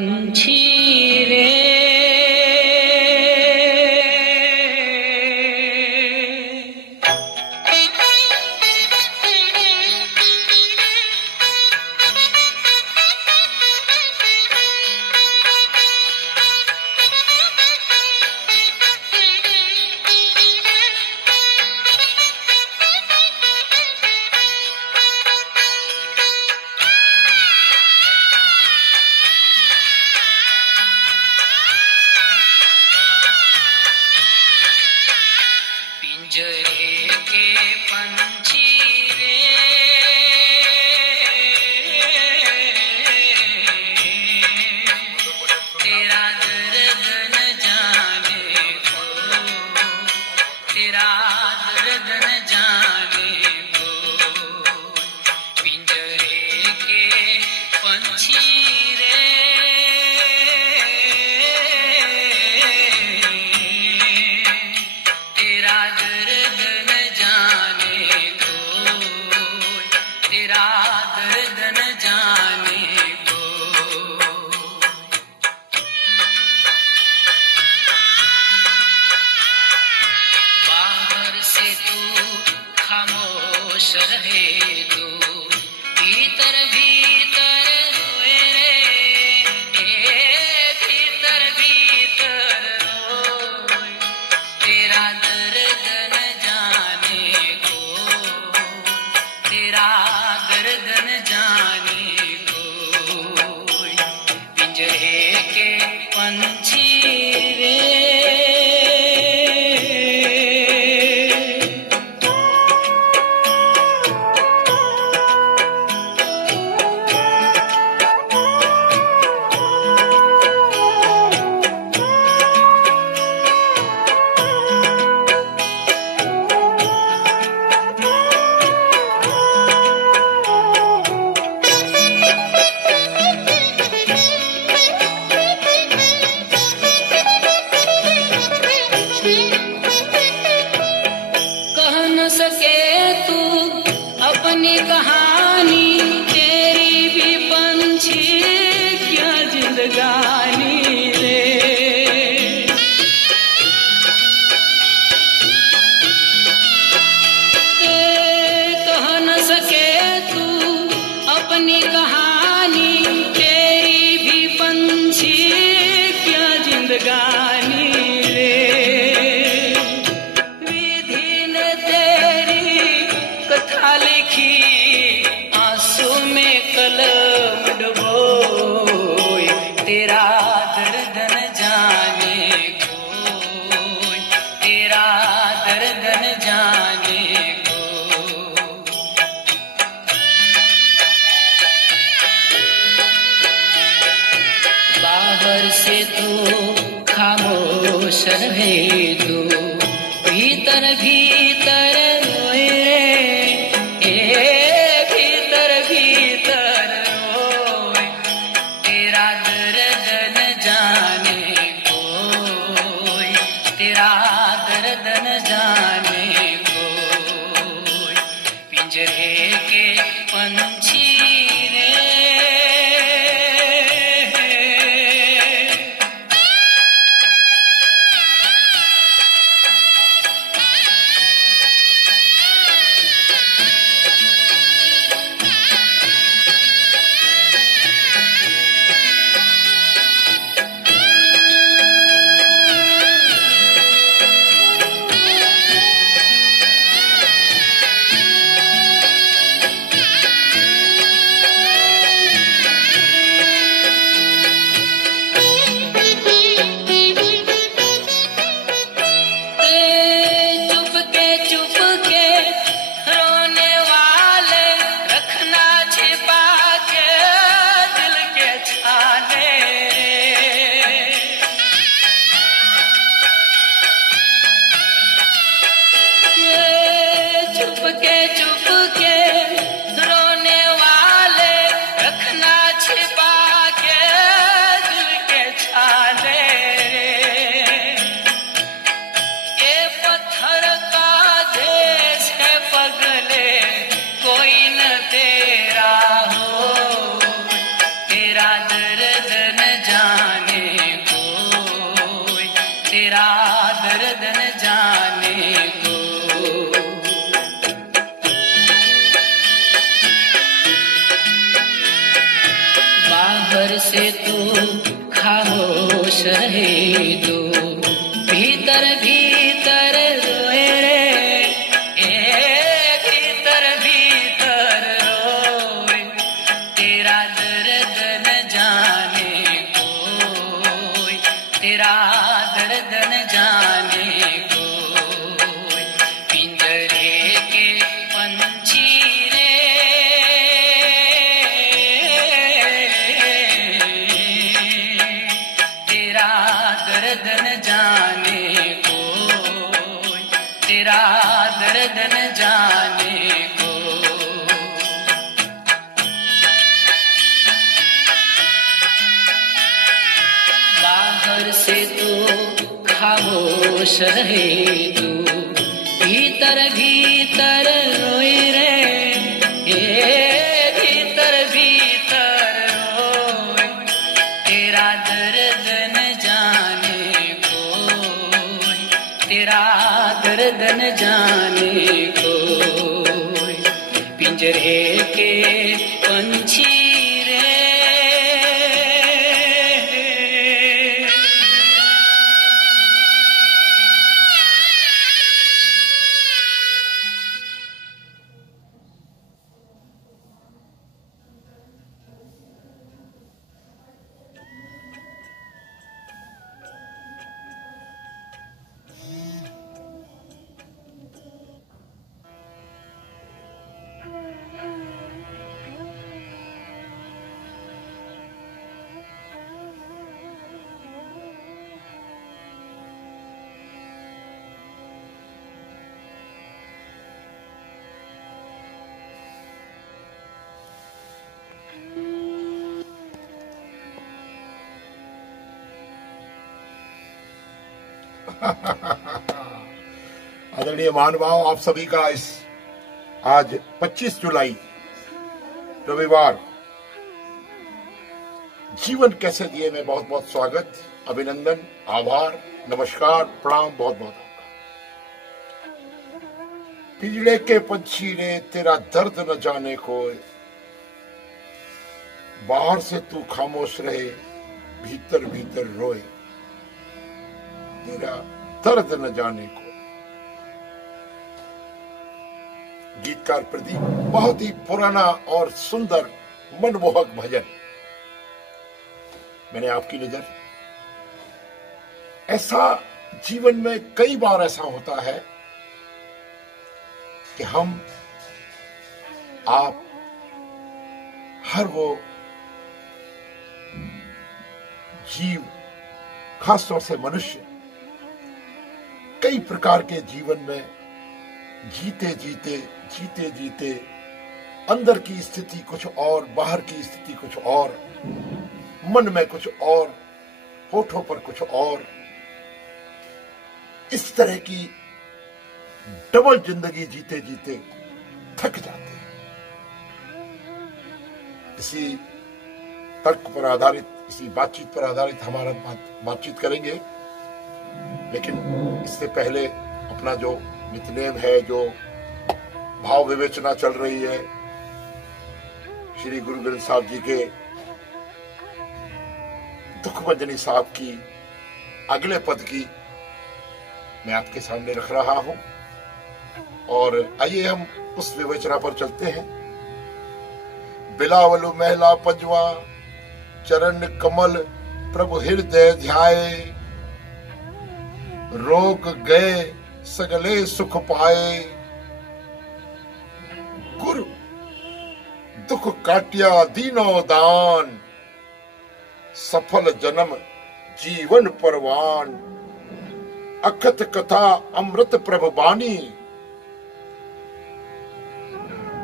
पंछी रे पिंजरे के पंछी रे तेरा दर्द न जाने को, तेरा दर्द न जाने को। पिंजरे के पंछी रे तेरा दर्द न जाने को, तेरा दर्द न जाने को। बाहर से तू खामोश रहे तू, भीतर भीतर रोए रे, भीतर भीतर रोए। तेरा दर्द न जाने को, तेरा दर्द न जाने को। पिंजरे के पंछी रे सके तू अपनी कहानी, तेरी भी पंछी क्या जिंदगानी रे। कह न सके तू अपनी कहानी, तेरी भी पंछी क्या जिंदगानी रे। कथा लिखी आंसू में कलम डुबोई, तेरा दर्द न जाने को, तेरा दर्द न जाने को। बाहर से तू खामोश रहे तू, भीतर भीतर रोए रे, भीतर भीतर रोए। तेरा दर्द न जाने को, तेरा दर्द न जाने को। पिंजरे के पंछी रे जाने को। बाहर से तो खामोश रहे तू, भीतर भीतर रोए रे, भीतर भीतर रोए, तेरा दर्द न जाने को, तेरा दर्द न जाने को। पिंजरे के पंछी रे, आदरणीय महानुभाव, आप सभी का इस आज 25 जुलाई रविवार जीवन कैसे दिए में बहुत बहुत स्वागत, अभिनंदन, आभार, नमस्कार, प्रणाम बहुत बहुत आपका। पिंजड़े के पंछी ने तेरा दर्द न जाने को, बाहर से तू खामोश रहे, भीतर भीतर रोए, तेरा दर्द न जाने को। गीतकार प्रदीप, बहुत ही पुराना और सुंदर मनमोहक भजन। मैंने आपकी नजर, ऐसा जीवन में कई बार ऐसा होता है कि हम आप हर वो जीव, खासतौर से मनुष्य, कई प्रकार के जीवन में जीते जीते अंदर की स्थिति कुछ और, बाहर की स्थिति कुछ और, मन में कुछ और, होठों पर कुछ और, इस तरह की डबल जिंदगी जीते जीते थक जाते हैं। इसी तर्क पर आधारित, इसी बातचीत पर आधारित हमारा बातचीत करेंगे, लेकिन इससे पहले अपना जो नित्यनेम है, जो भाव विवेचना चल रही है, श्री गुरु ग्रंथ साहब जी के दुखभंजनी साहब की अगले पद की मैं आपके सामने रख रहा हूं, और आइए हम उस विवेचना पर चलते हैं। बिलावलु महला पंजवा, चरण कमल प्रभु हृदय ध्याए, रोग गए सगले सुख पाए, गुरु दुख काटिया दीनो दान, सफल जन्म जीवन परवान, अखत कथा अमृत प्रभु बानी,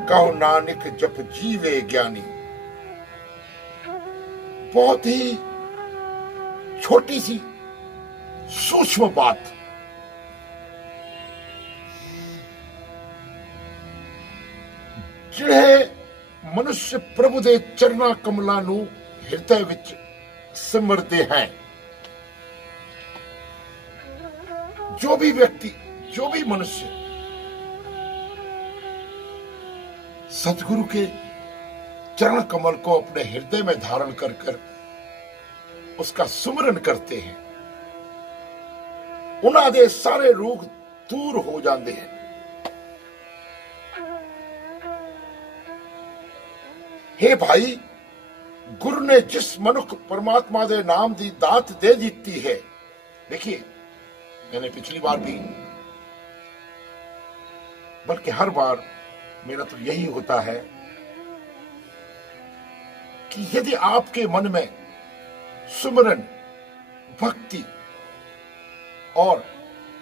कहो नानक जप जीवे ज्ञानी। बहुत ही छोटी सी सूक्ष्म बात, ਜਿਹੜੇ मनुष्य प्रभु ਦੇ ਚਰਨਾਂ ਕਮਲਾਂ ਨੂੰ ਹਿਰਦੇ ਵਿੱਚ ਸਿਮਰਦੇ हैं, जो भी व्यक्ति, जो भी मनुष्य सतगुरु के चरण कमल को अपने हृदय में धारण कर कर उसका सुमरन करते हैं, उन्हां दे सारे रोग दूर हो जाते हैं। हे भाई, गुरु ने जिस मनुख परमात्मा दे नाम दी दात दे दी है, देखिए मैंने पिछली बार भी, बल्कि हर बार मेरा तो यही होता है कि यदि आपके मन में सुमरन, भक्ति और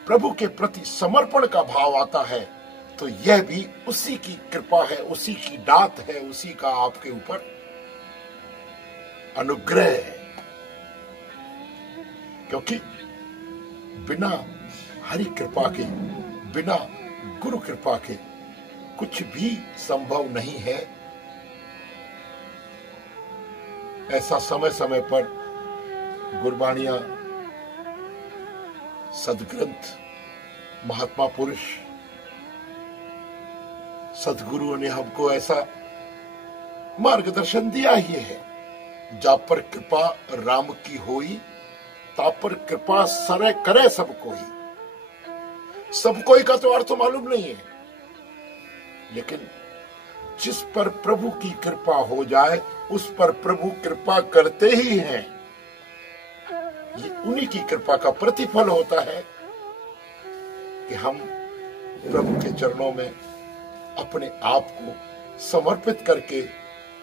प्रभु के प्रति समर्पण का भाव आता है, तो यह भी उसी की कृपा है, उसी की दात है, उसी का आपके ऊपर अनुग्रह है। क्योंकि बिना हरि कृपा के, बिना गुरु कृपा के कुछ भी संभव नहीं है। ऐसा समय समय पर गुरबाणियां, सदग्रंथ, महात्मा पुरुष, सदगुरुओं ने हमको ऐसा मार्गदर्शन दिया ही है। जा पर कृपा राम की होई, ता पर कृपा सरे करे सब कोई। सब कोई का तो अर्थ मालूम नहीं है, लेकिन जिस पर प्रभु की कृपा हो जाए उस पर प्रभु कृपा करते ही हैं। ये उन्हीं की कृपा का प्रतिफल होता है कि हम प्रभु के चरणों में अपने आप को समर्पित करके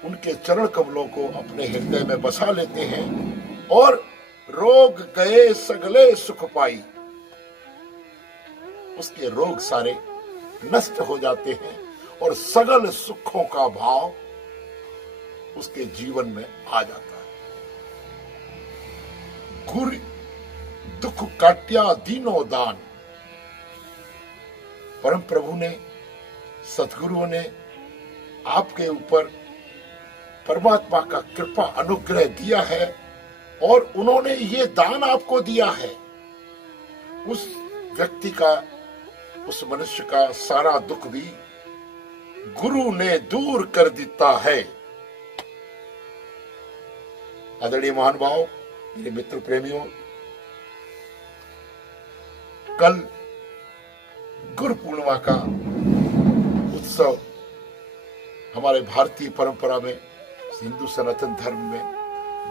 उनके चरण कमलों को अपने हृदय में बसा लेते हैं और रोग गए सगले सुख पाई, उसके रोग सारे नष्ट हो जाते हैं और सगल सुखों का भाव उसके जीवन में आ जाता है। गुर दुख काट्या दीनो दान। परम प्रभु ने, सतगुरुओं ने आपके ऊपर परमात्मा का कृपा अनुग्रह दिया है और उन्होंने ये दान आपको दिया है। उस व्यक्ति का, उस मनुष्य का सारा दुख भी गुरु ने दूर कर देता है। आदरणीय महानुभाव, मेरे मित्र प्रेमियों, कल गुरु पूर्णिमा का उत्सव हमारे भारतीय परंपरा में, हिंदू सनातन धर्म में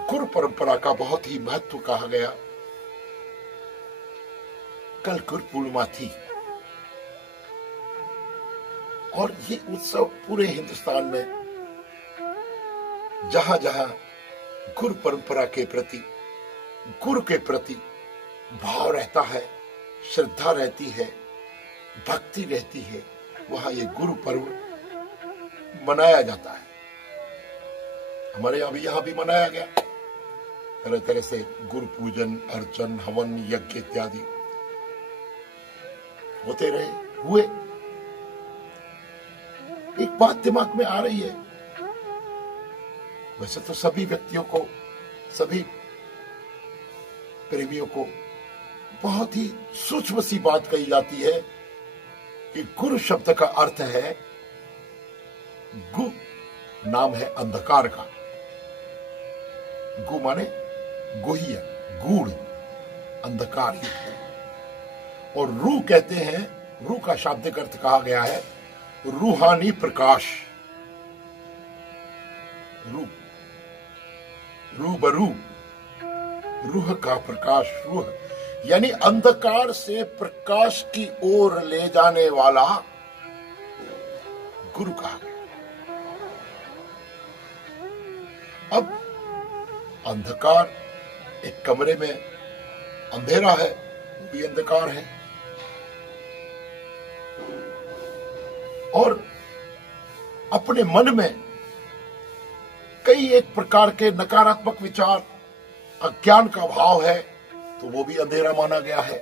गुरु परंपरा का बहुत ही महत्व कहा गया। कल गुरु पूर्णिमा थी और ये उत्सव पूरे हिंदुस्तान में जहां जहां गुरु परंपरा के प्रति, गुरु के प्रति भाव रहता है, श्रद्धा रहती है, भक्ति रहती है, वहां ये गुरु पर्व मनाया जाता है। हमारे यहां भी मनाया गया। तरह तरह से गुरु पूजन, अर्चन, हवन, यज्ञ इत्यादि होते रहे, हुए। एक बात दिमाग में आ रही है, वैसे तो सभी व्यक्तियों को, सभी प्रेमियों को बहुत ही सूक्ष्म सी बात कही जाती है कि गुरु शब्द का अर्थ है, गु नाम है अंधकार का, गु माने गुह्य, गूढ़, अंधकार ही है। और रू कहते हैं, रू का शाब्दिक अर्थ कहा गया है रूहानी प्रकाश। रू, रूबरू, रूह का प्रकाश, रूह यानी अंधकार से प्रकाश की ओर ले जाने वाला गुरु कहा गया। अब अंधकार, एक कमरे में अंधेरा है, वो भी अंधकार है, और अपने मन में कई एक प्रकार के नकारात्मक विचार, अज्ञान का भाव है, तो वो भी अंधेरा माना गया है।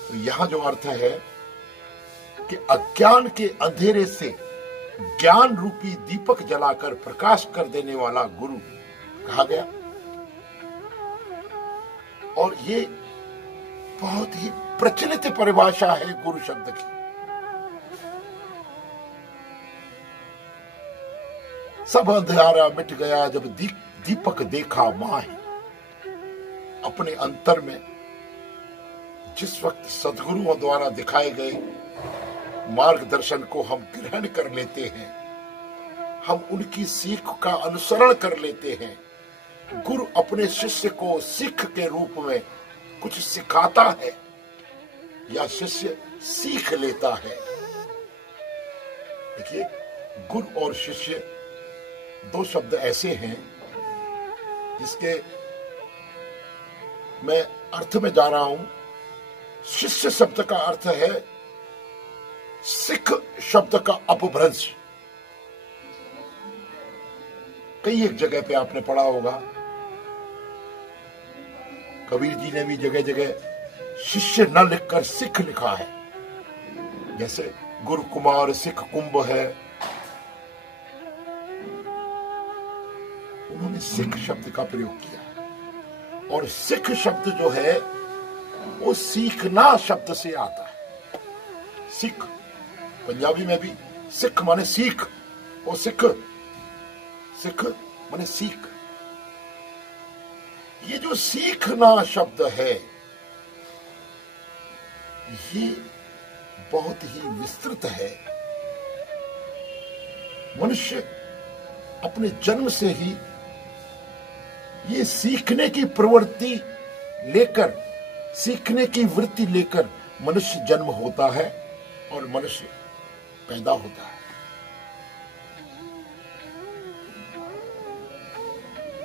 तो यहां जो अर्थ है कि अज्ञान के अंधेरे से ज्ञान रूपी दीपक जलाकर प्रकाश कर देने वाला गुरु कहा गया। और ये बहुत ही प्रचलित परिभाषा है गुरु शब्द की। सब अंधारा मिट गया जब दीपक देखा माहे। अपने अंतर में जिस वक्त सद्गुरुओं द्वारा दिखाए गए मार्गदर्शन को हम ग्रहण कर लेते हैं, हम उनकी सीख का अनुसरण कर लेते हैं, गुरु अपने शिष्य को सीख के रूप में कुछ सिखाता है या शिष्य सीख लेता है। देखिए, गुरु और शिष्य दो शब्द ऐसे हैं जिसके मैं अर्थ में जा रहा हूं। शिष्य शब्द का अर्थ है सिख शब्द का अपभ्रंश कई एक जगह पे आपने पढ़ा होगा। कबीर जी ने भी जगह जगह शिष्य न लिखकर सिख लिखा है, जैसे गुरु कुमार सिख कुंभ है, उन्होंने सिख शब्द का प्रयोग किया। और सिख शब्द जो है वो सीखना शब्द से आता है। सिख पंजाबी में भी सिख माने सीख, और सिख सिख माने सीख। ये जो सीखना शब्द है ये बहुत ही विस्तृत है। मनुष्य अपने जन्म से ही ये सीखने की प्रवृत्ति लेकर, सीखने की वृत्ति लेकर मनुष्य जन्म होता है और मनुष्य पैदा होता है।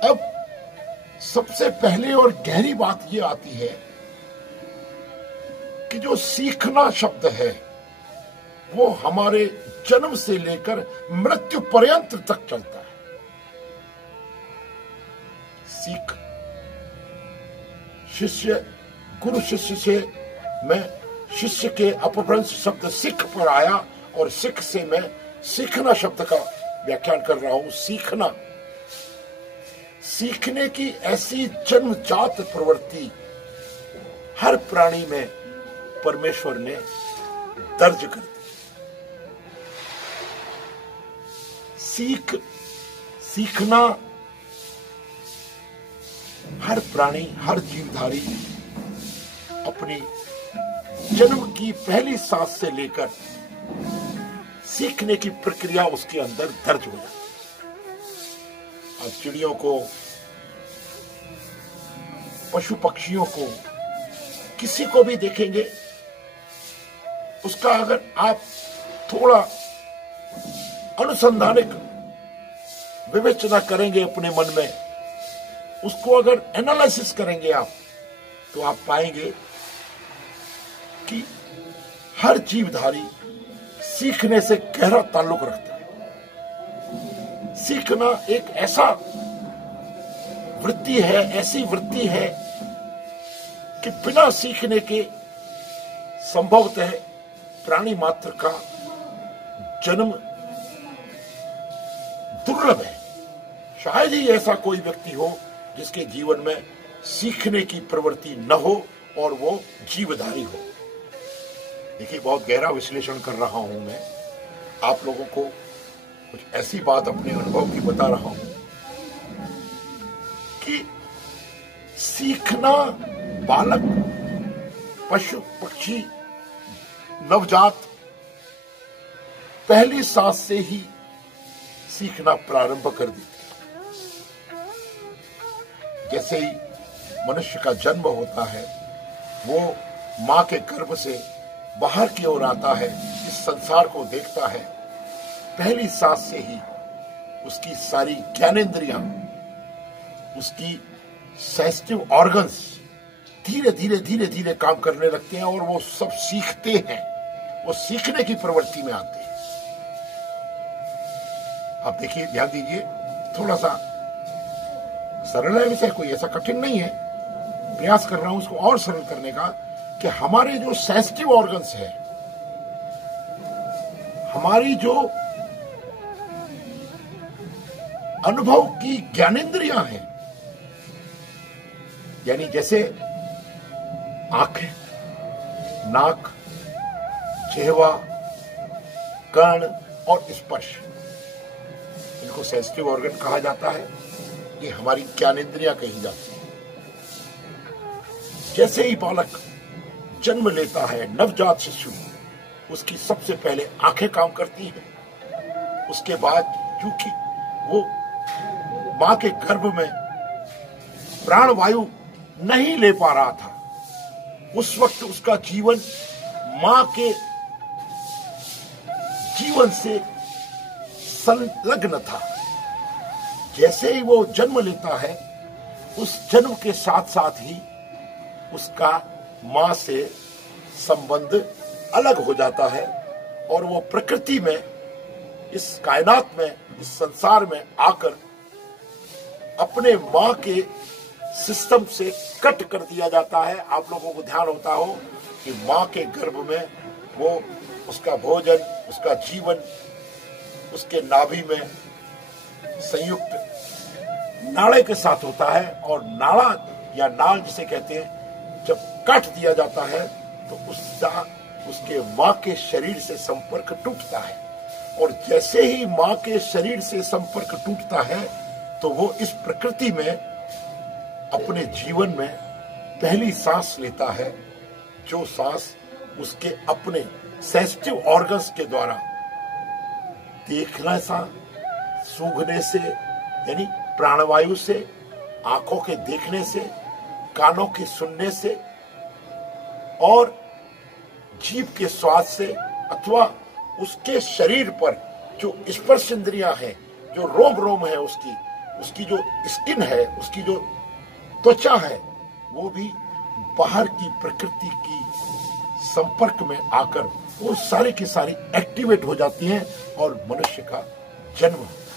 अब सबसे पहले और गहरी बात यह आती है कि जो सीखना शब्द है वो हमारे जन्म से लेकर मृत्यु पर्यंत तक चलता है। सीख, शिष्य, गुरु शिष्य से मैं शिष्य के अपभ्रंश शब्द सिख पर आया और सिख से मैं सीखना शब्द का व्याख्यान कर रहा हूं। सीखना, सीखने की ऐसी जन्मजात प्रवृत्ति हर प्राणी में परमेश्वर ने दर्ज कर दी। सीखना हर प्राणी, हर जीवधारी अपनी जन्म की पहली सांस से लेकर सीखने की प्रक्रिया उसके अंदर दर्ज हो जाती है। आप चिड़ियों को, पशु पक्षियों को, किसी को भी देखेंगे, उसका अगर आप थोड़ा अनुसंधानिक विवेचना करेंगे अपने मन में, उसको अगर एनालिसिस करेंगे आप, तो आप पाएंगे कि हर जीवधारी सीखने से गहरा ताल्लुक रखता है। सीखना एक ऐसा वृत्ति है, ऐसी वृत्ति है कि बिना सीखने के संभवतः प्राणी मात्र का जन्म दुर्लभ है। शायद ही ऐसा कोई व्यक्ति हो जिसके जीवन में सीखने की प्रवृत्ति न हो और वो जीवधारी हो। देखिए, बहुत गहरा विश्लेषण कर रहा हूं मैं, आप लोगों को कुछ ऐसी बात अपने अनुभव की बता रहा हूं कि सीखना बालक, पशु पक्षी, नवजात पहली सांस से ही सीखना प्रारंभ कर देते हैं। जैसे ही मनुष्य का जन्म होता है, वो मां के गर्भ से बाहर की ओर आता है, इस संसार को देखता है, पहली सांस से ही उसकी सारी ज्ञानेंद्रियां, उसकी सेंसिटिव ऑर्गन्स धीरे धीरे धीरे धीरे काम करने लगते हैं और वो सब सीखते हैं, वो सीखने की प्रवृत्ति में आते हैं। आप देखिए, ध्यान दीजिए, थोड़ा सा सरल है विषय, कोई ऐसा कठिन नहीं है। प्रयास कर रहा हूं उसको और सरल करने का कि हमारे जो सेंसिटिव ऑर्गन्स है, हमारी जो अनुभव की ज्ञानेंद्रियां हैं, यानी जैसे आंखें, नाक, जिह्वा, कर्ण और स्पर्श, इनको सेंसिटिव ऑर्गन कहा जाता है। ये हमारी ज्ञानेंद्रियां कही जाती है। जैसे ही बालक जन्म लेता है, नवजात शिशु, उसकी सबसे पहले आंखें काम करती हैं। उसके बाद क्योंकि वो मां के गर्भ में प्राणवायु नहीं ले पा रहा था, उस वक्त उसका जीवन मां के जीवन से संलग्न था। जैसे ही वो जन्म लेता है, उस जन्म के साथ साथ ही उसका मां से संबंध अलग हो जाता है और वो प्रकृति में, इस कायनात में, इस संसार में आकर अपने माँ के सिस्टम से कट कर दिया जाता है। आप लोगों को ध्यान होता हो कि माँ के गर्भ में वो उसका भोजन, उसका जीवन उसके नाभि में संयुक्त नाड़े के साथ होता है, और नाड़ा या नाल जिसे कहते हैं, जब काट दिया जाता है तो उसके माँ के शरीर से संपर्क टूटता है। और जैसे ही माँ के शरीर से संपर्क टूटता है तो वो इस प्रकृति में अपने जीवन में पहली सांस लेता है, जो सांस उसके अपने सेंसिटिव ऑर्गन्स के द्वारा देखने से, सूंघने से यानी प्राणवायु से, आंखों के देखने से, कानों के सुनने से और जीभ के स्वाद से, अथवा उसके शरीर पर जो स्पर्श इंद्रियां हैं, जो रोम रोम है उसकी जो स्किन है, उसकी जो त्वचा है, वो भी बाहर की प्रकृति की संपर्क में आकर वो सारी की सारी एक्टिवेट हो जाती हैं और मनुष्य का जन्म होता है।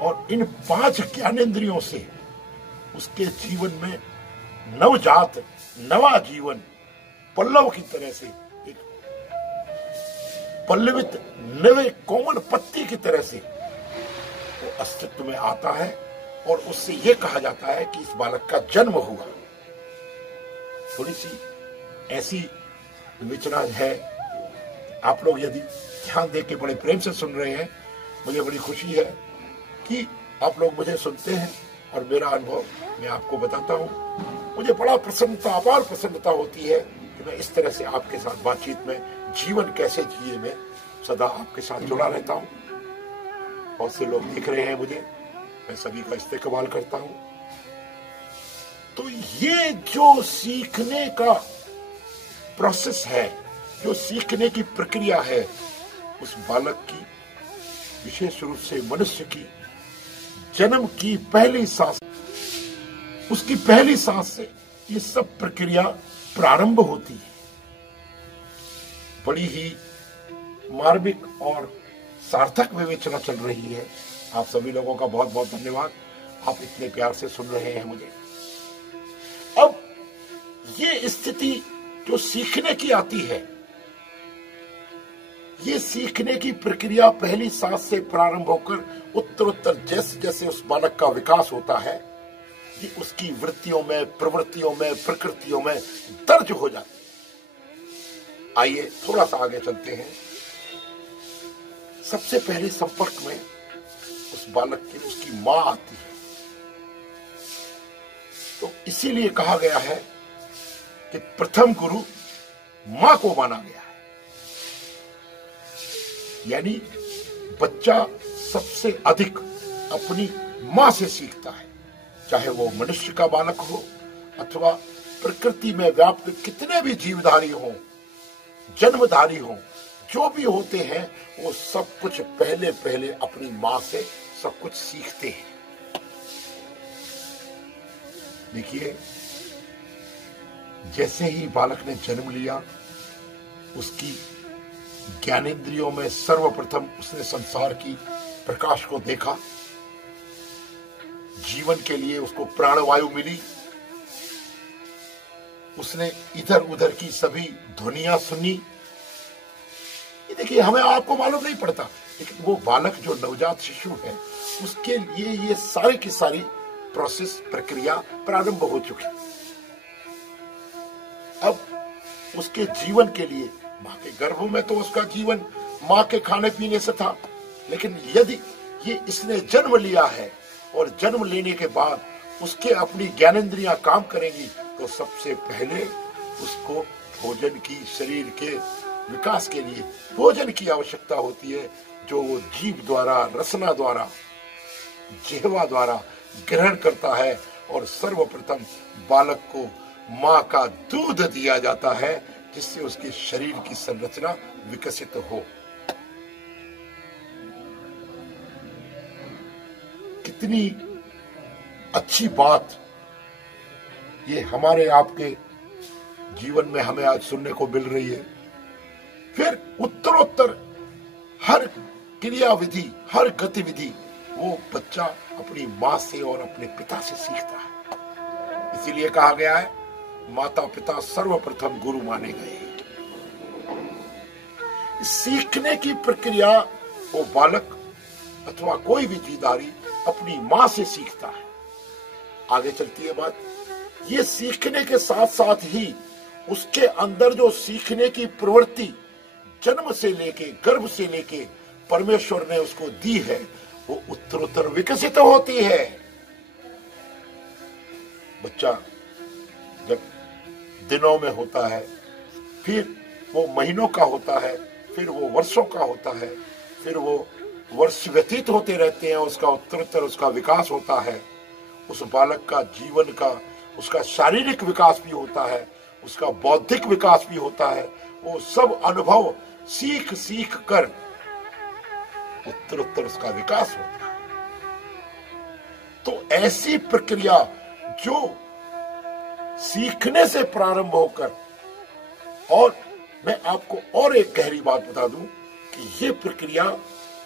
और इन 5 ज्ञानेंद्रियों से उसके जीवन में नवजात नवा जीवन पल्लव की तरह से, एक पल्लवित नवे कोमल पत्ती की तरह से वो अस्तित्व में आता है। और उससे यह कहा जाता है कि इस बालक का जन्म हुआ। थोड़ी सी ऐसी विचना है, आप लोग यदि ध्यान दे के बड़े प्रेम से सुन रहे हैं, मुझे बड़ी खुशी है कि आप लोग मुझे सुनते हैं और मेरा अनुभव मैं आपको बताता हूं। मुझे बड़ा प्रसन्नता, अपार प्रसन्नता होती है कि मैं इस तरह से आपके साथ बातचीत में, जीवन कैसे जिए में सदा आपके साथ जुड़ा रहता हूं। बहुत से लोग देख रहे हैं मुझे, मैं सभी का इस्तेकबाल करता हूं। तो ये जो सीखने का प्रोसेस है, जो सीखने की प्रक्रिया है, उस बालक की, विशेष रूप से मनुष्य की जन्म की पहली सांस, उसकी पहली सांस से ये सब प्रक्रिया प्रारंभ होती है। बड़ी ही मार्मिक और सार्थक विवेचना चल रही है। आप सभी लोगों का बहुत बहुत धन्यवाद, आप इतने प्यार से सुन रहे हैं मुझे। अब ये स्थिति जो सीखने की आती है, ये सीखने की प्रक्रिया पहली सांस से प्रारंभ होकर उत्तरोत्तर जैसे जैसे उस बालक का विकास होता है, ये उसकी वृत्तियों में, प्रवृत्तियों में, प्रकृतियों में दर्ज हो जाती है। आइए थोड़ा सा आगे चलते हैं। सबसे पहले संपर्क में उस बालक की उसकी मां आती है। तो इसीलिए कहा गया है कि प्रथम गुरु मां को माना गया है। यानी बच्चा सबसे अधिक अपनी मां से सीखता है, चाहे वो मनुष्य का बालक हो अथवा प्रकृति में व्याप्त कितने भी जीवधारी हों, जन्मधारी हों, जो भी होते हैं, वो सब कुछ पहले पहले अपनी मां से सब कुछ सीखते हैं। देखिए, जैसे ही बालक ने जन्म लिया, उसकी ज्ञानेंद्रियों में सर्वप्रथम उसने संसार की प्रकाश को देखा। जीवन के लिए उसको प्राणवायु मिली। उसने इधर उधर की सभी ध्वनियां सुनी। ये देखिए, हमें आपको मालूम नहीं पड़ता, लेकिन वो बालक जो नवजात शिशु है, उसके लिए ये सारी की सारी प्रोसेस, प्रक्रिया प्रारंभ हो चुकी। अब उसके जीवन के लिए मां के गर्भ में तो उसका जीवन मां के खाने पीने से था, लेकिन यदि ये इसने जन्म लिया है और जन्म लेने के बाद उसके अपनी ज्ञानेंद्रियां काम करेंगी, तो सबसे पहले उसको भोजन की, शरीर के विकास के लिए भोजन की आवश्यकता होती है, जो वो जीभ द्वारा, रसना द्वारा, जिह्वा द्वारा ग्रहण करता है। और सर्वप्रथम बालक को मां का दूध दिया जाता है, जिससे उसके शरीर की संरचना विकसित हो। कितनी अच्छी बात ये हमारे आपके जीवन में हमें आज सुनने को मिल रही है फिर उत्तरोत्तर हर क्रियाविधि, हर गतिविधि वो बच्चा अपनी माँ से और अपने पिता से सीखता है। इसीलिए कहा गया है माता पिता सर्वप्रथम गुरु माने गए। सीखने की प्रक्रिया वो बालक अथवा कोई भी जीवधारी अपनी माँ से सीखता है। आगे चलती है बात, ये सीखने के साथ साथ ही उसके अंदर जो सीखने की प्रवृत्ति जन्म से लेके, गर्भ से लेके परमेश्वर ने उसको दी है, वो उत्तरोत्तर विकसित होती है। बच्चा जब दिनों में होता है, फिर वो महीनों का होता है, फिर वो वर्षों का होता है, फिर वो वर्ष व्यतीत होते रहते हैं, उसका उत्तरोत्तर उसका विकास होता है। उस बालक का जीवन का, उसका शारीरिक विकास भी होता है, उसका बौद्धिक विकास भी होता है। वो सब अनुभव सीख सीख कर उत्तरोत्तर उसका विकास होता है। तो ऐसी प्रक्रिया जो सीखने से प्रारंभ होकर, और मैं आपको और एक गहरी बात बता दूं कि ये प्रक्रिया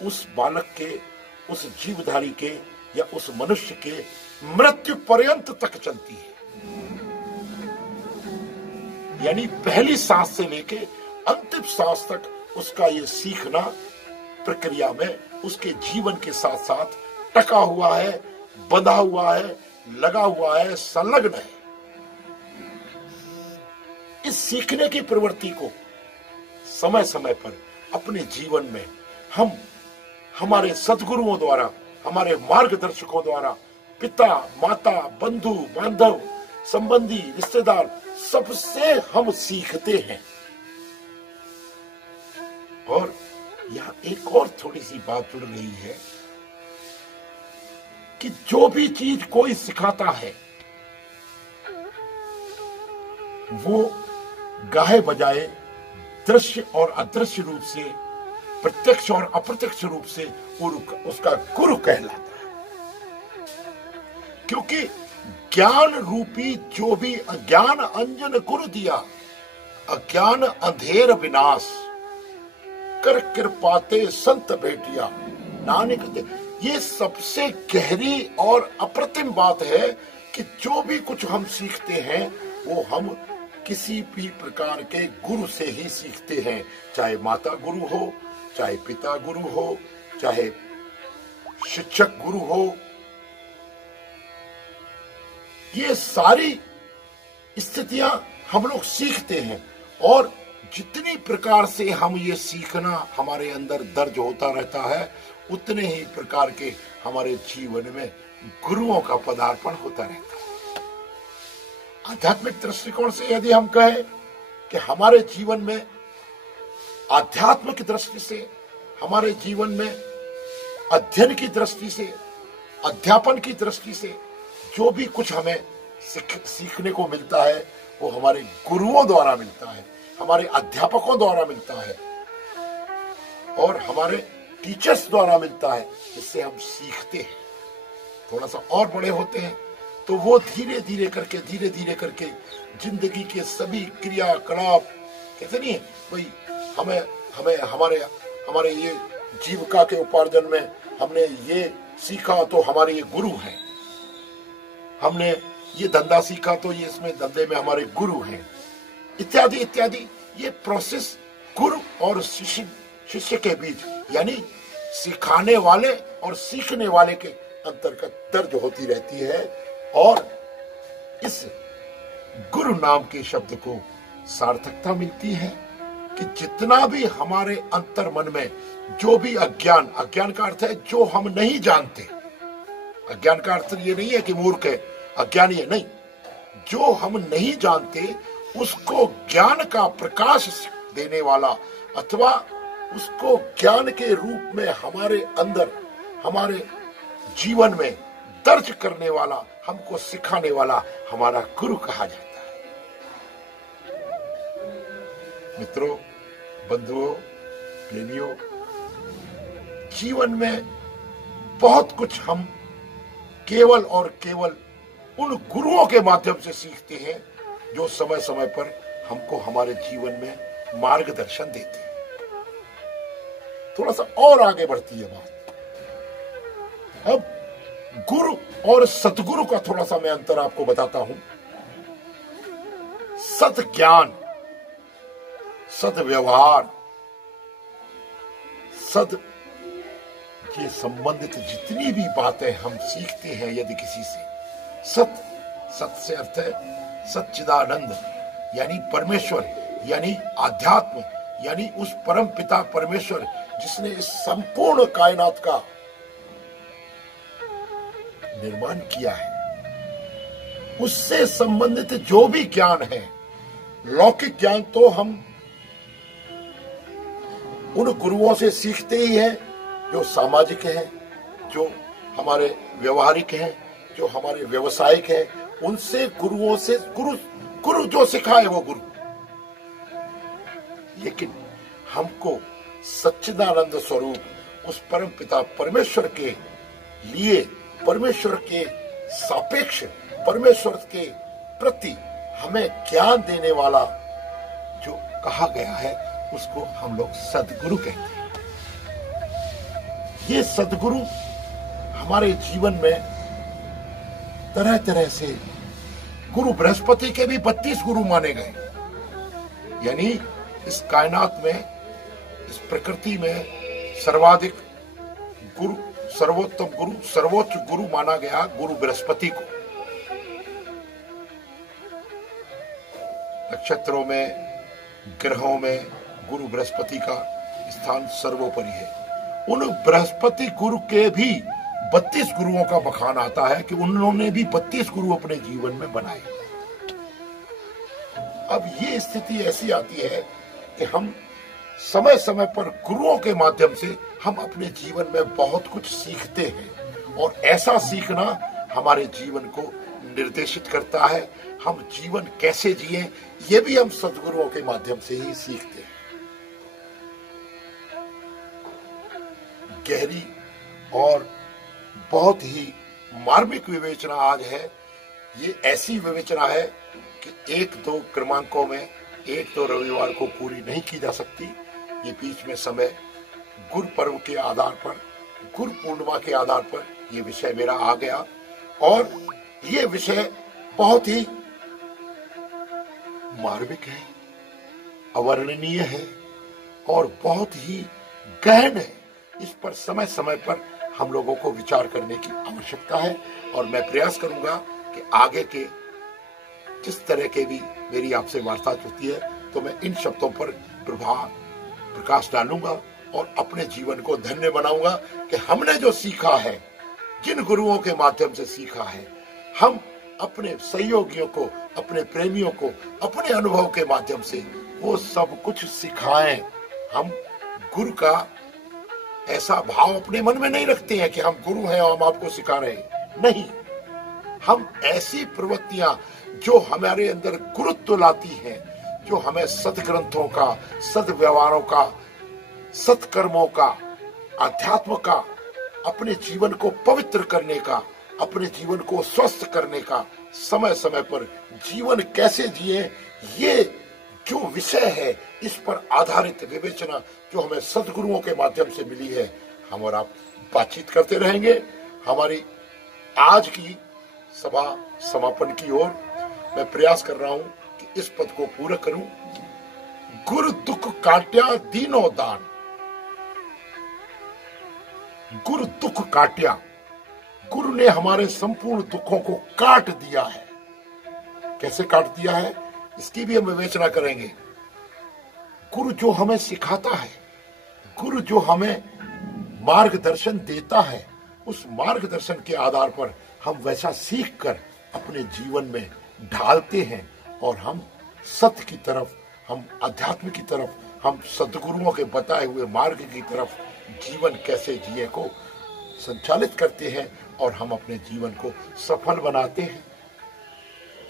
उस बालक के, उस जीवधारी के या उस मनुष्य के मृत्यु पर्यंत तक चलती है। यानी पहली सांस से लेके अंतिम सांस तक उसका ये सीखना प्रक्रिया में उसके जीवन के साथ साथ टका हुआ है, बंधा हुआ है, लगा हुआ है, संलग्न है। इस सीखने की प्रवृत्ति को समय समय पर अपने जीवन में हम हमारे सद्गुरुओं द्वारा, हमारे मार्गदर्शकों द्वारा, पिता, माता, बंधु, बांधव, संबंधी, रिश्तेदार, सबसे हम सीखते हैं। और यहां एक और थोड़ी सी बात जुड़ रही है कि जो भी चीज कोई सिखाता है वो गाहे बजाए दृश्य और अदृश्य रूप से, प्रत्यक्ष और अप्रत्यक्ष रूप से उसका गुरु कहलाता है। क्योंकि ज्ञान रूपी जो भी अज्ञान अंजन गुरु दिया, अज्ञान अंधेर विनाश कर कृपाते संत भेटिया नानक दे। ये सबसे गहरी और अप्रतिम बात है कि जो भी कुछ हम सीखते हैं वो हम किसी भी प्रकार के गुरु से ही सीखते हैं। चाहे माता गुरु हो, चाहे पिता गुरु हो, चाहे शिक्षक गुरु हो, ये सारी स्थितियां हम लोग सीखते हैं। और जितनी प्रकार से हम ये सीखना हमारे अंदर दर्ज होता रहता है, उतने ही प्रकार के हमारे जीवन में गुरुओं का पदार्पण होता रहता है। आध्यात्मिक दृष्टिकोण से यदि हम कहें कि हमारे जीवन में आध्यात्म की दृष्टि से, हमारे जीवन में अध्ययन की दृष्टि से, अध्यापन की दृष्टि से जो भी कुछ हमें सीखने को मिलता है वो हमारे गुरुओं द्वारा मिलता है, हमारे अध्यापकों द्वारा मिलता है और हमारे टीचर्स द्वारा मिलता है, जिससे हम सीखते हैं। थोड़ा सा और बड़े होते हैं तो वो धीरे धीरे करके जिंदगी के सभी क्रियाकलाप, कहते नहीं भाई हमें हमारे ये जीविका के उपार्जन में हमने ये सीखा तो हमारे ये गुरु हैं, हमने ये धंधा सीखा तो ये इसमें धंधे में हमारे गुरु हैं, इत्यादि इत्यादि। ये प्रोसेस गुरु और शिष्य के बीच, यानी सिखाने वाले और सीखने वाले के अंतर्गत दर्ज होती रहती है। और इस गुरु नाम के शब्द को सार्थकता मिलती है कि जितना भी हमारे अंतर मन में जो भी अज्ञान का अर्थ है जो हम नहीं जानते, अज्ञान का अर्थ ये नहीं है कि मूर्ख है, अज्ञानी है, नहीं, जो हम नहीं जानते उसको ज्ञान का प्रकाश देने वाला अथवा उसको ज्ञान के रूप में हमारे अंदर, हमारे जीवन में दर्ज करने वाला, हमको सिखाने वाला हमारा गुरु कहा जाता है। मित्रों, बंधुओं, प्रेमियों, जीवन में बहुत कुछ हम केवल और केवल उन गुरुओं के माध्यम से सीखते हैं जो समय समय पर हमको हमारे जीवन में मार्गदर्शन देते हैं। थोड़ा सा और आगे बढ़ती है बात। अब गुरु और सतगुरु का थोड़ा सा मैं अंतर आपको बताता हूं। सत ज्ञान, सद व्यवहार, सद ये संबंधित जितनी भी बातें हम सीखते हैं यदि किसी से, सत, सत से अर्थ है सच्चिदानंद, यानी परमेश्वर, यानी आध्यात्म, यानी उस परम पिता परमेश्वर जिसने इस संपूर्ण कायनात का निर्माण किया है, उससे संबंधित जो भी ज्ञान है, लौकिक ज्ञान तो हम उन गुरुओं से सीखते ही हैं जो सामाजिक है, जो हमारे व्यवहारिक है, जो हमारे व्यवसायिक है, उनसे गुरुओं से गुरु जो सिखाए वो गुरु। लेकिन हमको सच्चिदानंद स्वरूप उस परम पिता परमेश्वर के लिए, परमेश्वर के सापेक्ष, परमेश्वर के प्रति हमें ज्ञान देने वाला जो कहा गया है उसको हम लोग सद्गुरु कहते हैं। ये सद्गुरु हमारे जीवन में तरह तरह से, गुरु बृहस्पति के भी 32 गुरु माने गए, यानी इस कायनात में, इस प्रकृति में सर्वाधिक गुरु, सर्वोत्तम गुरु, सर्वोच्च गुरु माना गया गुरु बृहस्पति को। नक्षत्रों में, ग्रहों में गुरु बृहस्पति का स्थान सर्वोपरि है। उन बृहस्पति गुरु के भी 32 गुरुओं का बखान आता है कि उन्होंने भी 32 गुरु अपने जीवन में बनाए। अब ये स्थिति ऐसी आती है कि हम समय समय पर गुरुओं के माध्यम से हम अपने जीवन में बहुत कुछ सीखते हैं, और ऐसा सीखना हमारे जीवन को निर्देशित करता है। हम जीवन कैसे जिए ये भी हम सद्गुरुओं के माध्यम से ही सीखते हैं। गहरी और बहुत ही मार्मिक विवेचना आज है। ये ऐसी विवेचना है कि 1-2 क्रमांकों में 1-2 रविवार को पूरी नहीं की जा सकती। ये बीच में समय गुरु पर्व के आधार पर, गुरु पूर्णिमा के आधार पर ये विषय मेरा आ गया, और ये विषय बहुत ही मार्मिक है, अवर्णनीय है और बहुत ही गहन है। इस पर समय समय पर हम लोगों को विचार करने की आवश्यकता है, और मैं प्रयास करूंगा कि आगे के जिस तरह के भी मेरी आपसे वार्तालाप होती है तो मैं इन शब्दों पर प्रकाश डालूंगा और अपने जीवन को धन्य बनाऊंगा कि हमने जो सीखा है, जिन गुरुओं के माध्यम से सीखा है, हम अपने सहयोगियों को, अपने प्रेमियों को अपने अनुभव के माध्यम से वो सब कुछ सिखाएं। हम गुरु का ऐसा भाव अपने मन में नहीं रखते हैं कि हम गुरु हैं और हम आपको सिखा रहे हैं, नहीं। हम ऐसी प्रवृत्तियां जो हमारे अंदर गुरुत्व लाती हैं, जो हमें सदग्रंथों का, सदव्यवहारों का, सत्कर्मों का, अध्यात्म का, अपने जीवन को पवित्र करने का, अपने जीवन को स्वस्थ करने का, समय समय पर जीवन कैसे जिए, ये जो विषय है, इस पर आधारित विवेचना जो हमें सद्गुरुओं के माध्यम से मिली है, हम और आप बातचीत करते रहेंगे। हमारी आज की सभा समापन की ओर मैं प्रयास कर रहा हूं कि इस पद को पूरा करूं। गुरु दुख काट्या दीनो दान, गुरु दुख काट्या, गुरु ने हमारे संपूर्ण दुखों को काट दिया है। कैसे काट दिया है इसकी भी हम विवेचना करेंगे। गुरु जो हमें सिखाता है, गुरु जो हमें मार्गदर्शन देता है, उस मार्गदर्शन के आधार पर हम वैसा सीख कर अपने जीवन में ढालते हैं, और हम सत्य की तरफ, हम अध्यात्म की तरफ, हम सद्गुरुओं के बताए हुए मार्ग की तरफ जीवन कैसे जिए को संचालित करते हैं, और हम अपने जीवन को सफल बनाते हैं।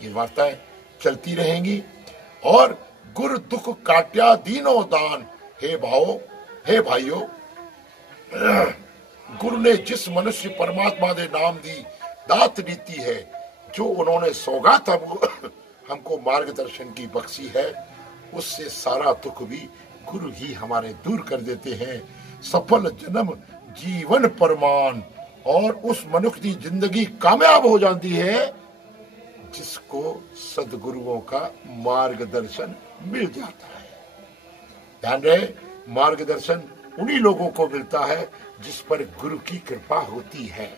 ये वार्ताएं चलती रहेंगी। और गुरु दुख काट्या दीनो दान, हे भाओ, हे भाइयों, गुरु ने जिस मनुष्य परमात्मा ने नाम दी दात नीति है, जो उन्होंने सौगात हमको मार्गदर्शन की बख्शी है, उससे सारा दुख भी गुरु ही हमारे दूर कर देते हैं। सफल जन्म जीवन परमान। और उस मनुष्य की जिंदगी कामयाब हो जाती है जिसको सदगुरुओं का मार्गदर्शन मिल जाता है। ध्यान रहे, मार्गदर्शन उन्हीं लोगों को मिलता है जिस पर गुरु की कृपा होती है।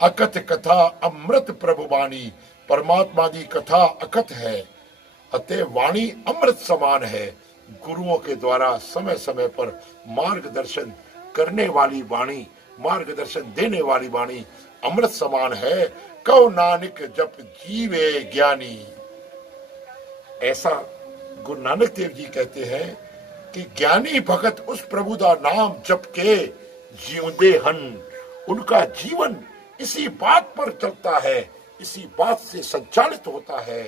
अकथ कथा अमृत प्रभु वाणी, परमात्मा की कथा अकथ है, अतः वाणी अमृत समान है। गुरुओं के द्वारा समय समय पर मार्गदर्शन करने वाली वाणी, मार्गदर्शन देने वाली वाणी अमृत समान है। कहो नानक जप जीवे ज्ञानी। ऐसा गुरु नानक देव जी कहते हैं कि ज्ञानी भगत उस प्रभु का नाम जप के जीवदे हन। उनका जीवन इसी बात पर चलता है, इसी बात से संचालित होता है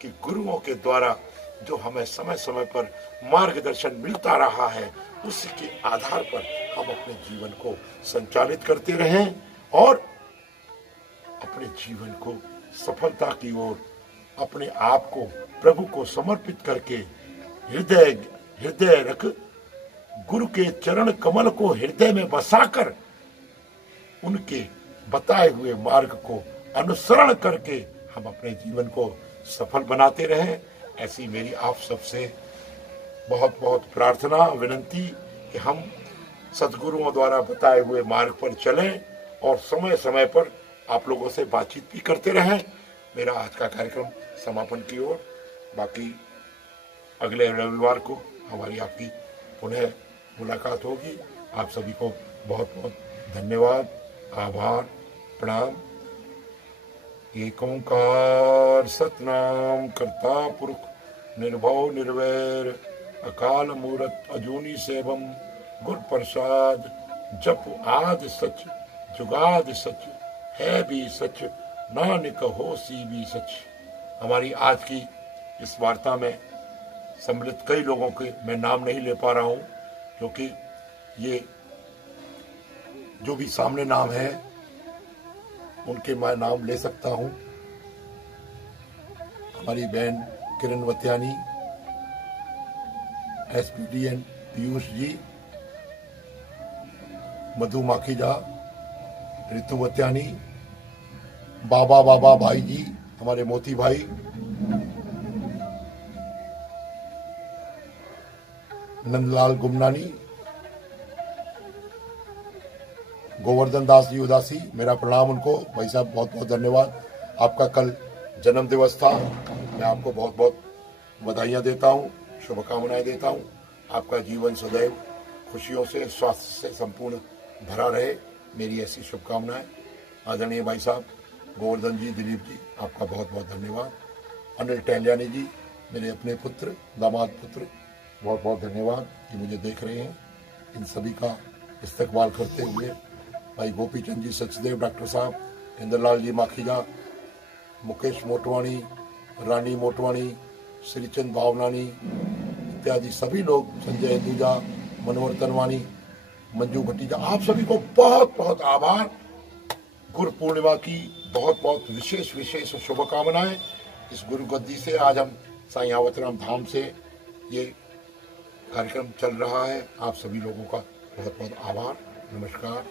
कि गुरुओं के द्वारा जो हमें समय समय पर मार्गदर्शन मिलता रहा है, उसके आधार पर हम अपने जीवन को संचालित करते रहें और अपने जीवन को सफलता की ओर अपने आप को प्रभु को समर्पित करके हृदय रख गुरु के चरण कमल को हृदय में बसाकर उनके बताए हुए मार्ग को अनुसरण करके हम अपने जीवन को सफल बनाते रहें। ऐसी मेरी आप सबसे बहुत बहुत प्रार्थना विनंती कि हम सद्गुरुओं द्वारा बताए हुए मार्ग पर चलें और समय समय पर आप लोगों से बातचीत भी करते रहें। मेरा आज का कार्यक्रम समापन की ओर, बाकी अगले रविवार को हमारी आपकी पुनः मुलाकात होगी। आप सभी को बहुत बहुत धन्यवाद, आभार, प्रणाम। एक ओंकार सतनाम करता पुरुष निर्भव निर्वैर अकाल मूरत अजूनी सेवम गुर प्रसाद जप आद सच जुगाद सच है भी सच नानक होसी भी सच। हमारी आज की इस वार्ता में सम्मिलित कई लोगों के मैं नाम नहीं ले पा रहा हूं, क्योंकि ये जो भी सामने नाम है उनके मैं नाम ले सकता हूं। हमारी बहन किरण वत्यानी, एसपीडीएन पीयूष जी, मधु माखीजा, ऋतु वत्यानी, बाबा भाई जी, हमारे मोती भाई, नंदलाल गुमनानी, गोवर्धन दास जी उदासी, मेरा प्रणाम उनको। भाई साहब बहुत बहुत धन्यवाद। आपका कल जन्म दिवस था, मैं आपको बहुत बहुत बधाइयां देता हूं, शुभकामनाएं देता हूं। आपका जीवन सदैव खुशियों से, स्वास्थ्य से संपूर्ण भरा रहे, मेरी ऐसी शुभकामनाएं। आदरणीय भाई साहब गोवर्धन जी, दिलीप जी, आपका बहुत बहुत धन्यवाद। अनिल टहलियानी जी, मेरे अपने पुत्र, दामाद पुत्र, बहुत बहुत धन्यवाद कि मुझे देख रहे हैं। इन सभी का इस्तकबाल करते हुए भाई गोपी चंद जी सचदेव, डॉक्टर साहब, इंद्रलाल जी माखीजा, मुकेश मोटवाणी, रानी मोटवाणी, श्रीचंद भावनानी इत्यादि सभी लोग, संजय हिंदुजा, मनोहर तनवानी, मंजू भट्टीजा, आप सभी को बहुत बहुत आभार। गुरु पूर्णिमा की बहुत बहुत विशेष विशेष शुभकामनाएं। इस गुरु गद्दी से आज हम साईं आवतराम धाम से ये कार्यक्रम चल रहा है। आप सभी लोगों का बहुत बहुत आभार, नमस्कार।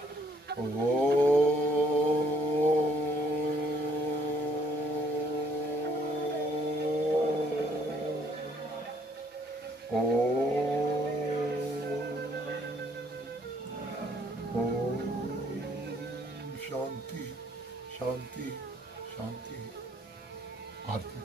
शांति शांति शांति। आरती।